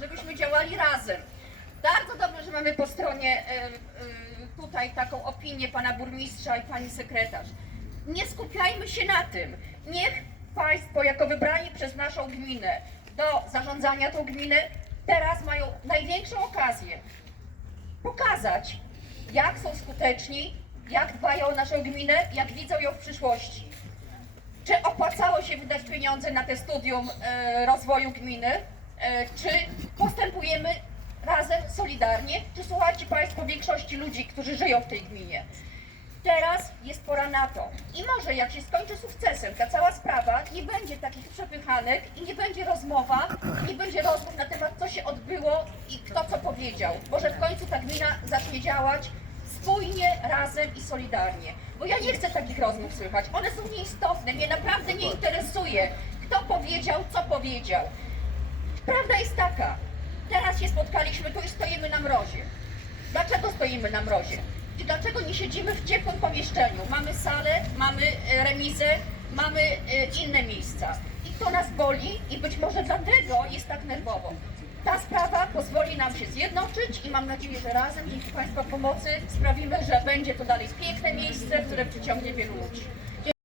żebyśmy działali razem. Bardzo dobrze, że mamy po stronie tutaj taką opinię pana burmistrza i pani sekretarz. Nie skupiajmy się na tym. Niech państwo, jako wybrani przez naszą gminę do zarządzania tą gminę, teraz mają największą okazję pokazać, jak są skuteczni, jak dbają o naszą gminę, jak widzą ją w przyszłości. Czy opłacało się wydać pieniądze na te studium e, rozwoju gminy? E, czy postępujemy razem, solidarnie? Czy słuchacie Państwo większości ludzi, którzy żyją w tej gminie? Teraz jest pora na to. I może jak się skończy sukcesem ta cała sprawa, nie będzie takich przepychanek i nie będzie rozmowa, nie będzie rozmów na temat, co się odbyło i kto co powiedział. Może w końcu ta gmina zacznie działać spójnie, razem i solidarnie. Bo ja nie chcę takich rozmów słychać. One są nieistotne. Mnie naprawdę nie interesuje, kto powiedział, co powiedział. Prawda jest taka. Teraz się spotkaliśmy tu i stoimy na mrozie. Dlaczego stoimy na mrozie? I dlaczego nie siedzimy w ciepłym pomieszczeniu? Mamy salę, mamy e, remizę, mamy e, inne miejsca. I to nas boli i być może dlatego jest tak nerwowo. Ta sprawa pozwoli nam się zjednoczyć i mam nadzieję, że razem dzięki Państwa pomocy sprawimy, że będzie to dalej piękne miejsce, które przyciągnie wielu ludzi.